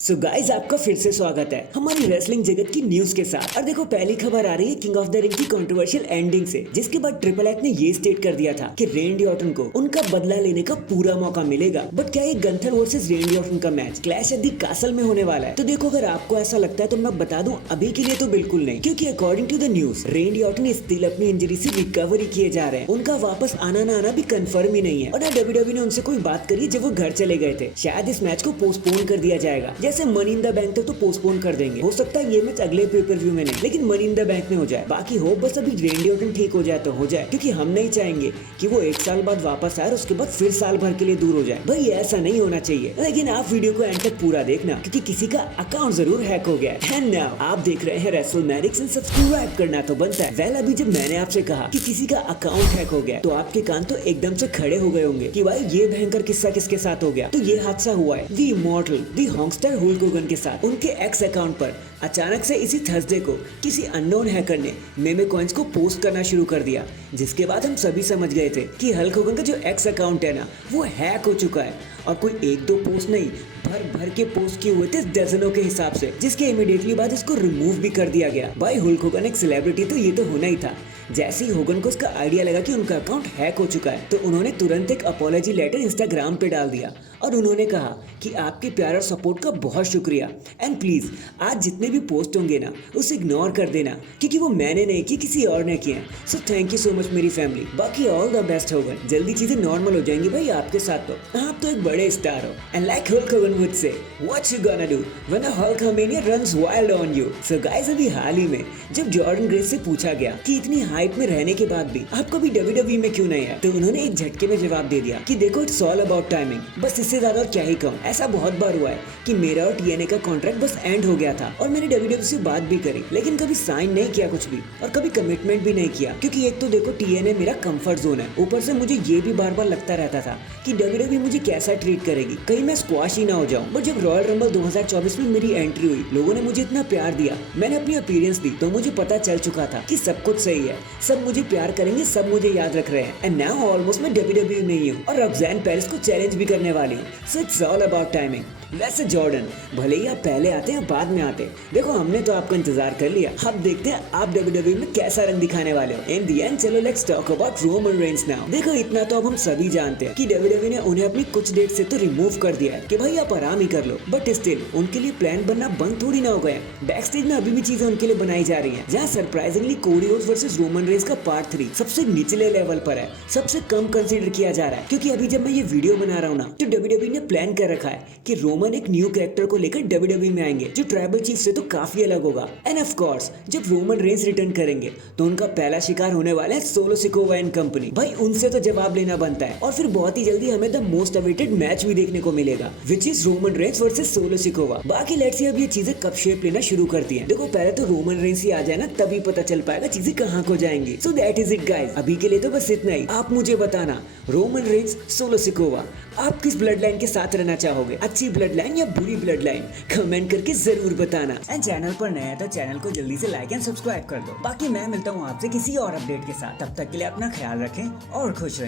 So guys आपका फिर से स्वागत है हमारी रेसलिंग जगत की न्यूज के साथ। और देखो पहली खबर आ रही है किंग ऑफ द रिंग की कंट्रोवर्शियल एंडिंग से, जिसके बाद ट्रिपल एच ने ये स्टेट कर दिया था कि रेंडी ऑर्टन को उनका बदला लेने का पूरा मौका मिलेगा। बट क्या ये गंथर वर्सेस रेंडी ऑर्टन का match clash at the castle में होने वाला है? तो देखो अगर आपको ऐसा लगता है तो मैं बता दूं अभी के लिए तो बिल्कुल नहीं, क्योंकि according to the news Randy Orton still अपनी इंजरी से रिकवरी किए जा रहे हैं। उनका वापस आना ना आना भी कंफर्म ही नहीं है। और ना डब्ल्यूडब्ल्यूई ने उनसे कोई बात करी जब वो घर चले गए थे। शायद इस मैच को पोस्टपोन कर दिया जाएगा, जैसे मनी इन द बैंक तक तो पोस्टपोन कर देंगे। हो सकता है ये मैच अगले पेपर व्यू में नहीं, लेकिन मनी इन द बैंक में हो जाए। बाकी हो बस अभी रेंडी ऑर्टन ठीक हो जाए तो हो जाए, क्योंकि हम नहीं चाहेंगे कि वो एक साल बाद वापस आए और उसके बाद फिर साल भर के लिए दूर हो जाए। भाई ऐसा नहीं होना चाहिए। लेकिन आप वीडियो को एंड तक पूरा देखना, क्योंकि किसी का अकाउंट जरूर हैक हो गया है। एंड नाउ आप देख रहे हैं रेसलमैनिक्स एंड सब्सक्राइब करना तो बनता है। वेल अभी जब मैंने आपसे कहा कि किसी का अकाउंट हैक हो गया तो आपके कान तो एकदम से खड़े हो गए होंगे कि भाई ये भयंकर किस्सा किसके साथ हो गया। तो ये हादसा हुआ है द इमॉर्टल द हॉन्गस्टर हुल्क होगन के साथ। उनके एक्स अकाउंट पर अचानक से इसी थर्सडे को किसी अननोन हैकर ने मेमे कॉइन्स को पोस्ट करना शुरू कर दिया, जिसके बाद हम सभी समझ गए थे कि हल्क होगन का जो एक्स अकाउंट है ना वो हैक हो चुका है। और कोई एक दो पोस्ट नहीं, भर भर के पोस्ट किए हुए थे दर्जनों के हिसाब से, जिसके इमीडिएटली बाद इसको रिमूव भी कर दिया गया। भाई हुल्क होगन एक सेलिब्रिटी तो ये तो होना ही था। जैसे ही होगन को उसका आइडिया लगा कि उनका अकाउंट हैक हो चुका है तो उन्होंने तुरंत एक अपॉलॉजी लेटर इंस्टाग्राम पे डाल दिया और उन्होंने कहा कि आपके प्यार और सपोर्ट का बहुत शुक्रिया। एंड प्लीज आज जितने भी पोस्ट होंगे ना उसे इग्नोर कर देना, क्योंकि वो मैंने नहीं की किसी और ने किए। So thank you so much मेरी फैमिली। बाकी ऑल द बेस्ट होगन, जल्दी चीजें नॉर्मल हो जाएंगी भाई आपके साथ। तो आप तो एक बड़े स्टार हो। And like Hulk Hogan would say what you gonna do when a Hulkamania runs wild on you. So guys अभी हाल ही में जब जॉर्डन ग्रेस से पूछा गया कि इतनी हाइप में रहने के बाद भी आप कभी डब्ल्यूडब्ल्यूई में क्यों नहीं आए, तो उन्होंने एक झटके में जवाब दे दिया कि देखो इट्स ऑल अबाउट टाइमिंग। बस इससे ज्यादा और क्या ही कहूं। ऐसा बहुत बार हुआ है कि मेरा और टीएनए का कॉन्ट्रैक्ट बस एंड हो गया था और मैंने डब्ल्यूडब्ल्यूई से बात भी करी, लेकिन कभी साइन नहीं किया कुछ भी और कभी कमिटमेंट भी नहीं किया, क्योंकि एक तो देखो टीएनए मेरा कंफर्ट जोन है, ऊपर से मुझे ये भी बार बार लगता रहता था कि डब्ल्यूडब्ल्यूई मुझे कैसा ट्रीट करेगी, कहीं मैं स्क्वाश ही ना हो जाऊं। बट जब रॉयल रंबल 2024 में मेरी एंट्री हुई, लोगों ने मुझे इतना प्यार दिया, मैंने अपनी अपीयरेंस दी, तो मुझे पता चल चुका था कि सब कुछ सही है, सब मुझे प्यार करेंगे, सब मुझे याद रख रहे हैं। एंड नाउ ऑलमोस्ट मैं डब्ल्यूडब्ल्यूई में ही हूँ और रॉक्सैन पेरिस को चैलेंज भी करने वाली हूँ। So it's all about timing. वैसे जॉर्डन भले ही आप पहले आते हैं बाद में आते, देखो हमने तो आपका इंतजार कर लिया। अब देखते हैं आप डब्ल्यूडब्ल्यूई में कैसा रंग दिखाने वाले हो। इन द एंड चलो let's talk about Roman Reigns now. देखो इतना तो अब हम सभी जानते हैं कि डब्ल्यूडब्ल्यूई ने उन्हें अपनी कुछ डेट से तो रिमूव कर दिया है कि भाई आप आराम ही कर लो, बट स्टिल उनके लिए प्लान बनना बंद थोड़ी ना हो गया। बैक स्टेज में अभी भी चीजें उनके लिए बनाई जा रही है, जहाँ surprisingly Cody Rhodes versus Roman Reigns का पार्ट 3 सबसे निचले लेवल पर है, सबसे कम कंसीडर किया जा रहा है। क्योंकि अभी जब मैं ये वीडियो बना रहा हूँ ना तो डब्ल्यूडब्ल्यूई ने प्लान कर रखा है कि रोमन एक न्यू कैरेक्टर को लेकर डब्ल्यूडब्ल्यूई में आएंगे जो ट्राइबल चीफ से तो काफी अलग होगा। एंड ऑफ कोर्स जब रोमन रेंस रिटर्न करेंगे तो उनका पहला शिकार होने वाला है सोलो सिकोवा एंड कंपनी। भाई उनसे तो जवाब लेना बनता है और फिर बहुत ही जल्दी हमें द मोस्ट अवेटेड मैच भी देखने को मिलेगा, which is Roman Reigns versus solo Sikoa. बाकी लेट्स सी अब ये चीजें कब शेप लेना शुरू करती हैं। देखो पहले तो रोमन रेंस ही आ जाए ना, तभी पता चल पाएगा चीजें कहाँ को जाएंगी। So that is it guys, अभी के लिए तो बस इतना ही। आप मुझे बताना रोमन रेंस सोलो सिकोवा आप किस ब्लड लाइन के साथ रहना चाहोगे, अच्छी ब्लड लाइन या बुरी ब्लड लाइन, कमेंट करके जरूर बताना। एंड चैनल पर नया है तो चैनल को जल्दी से लाइक एंड सब्सक्राइब कर दो। बाकी मैं मिलता हूँ आपसे किसी और अपडेट के साथ, तब तक के लिए अपना ख्याल रखें और खुश रहें।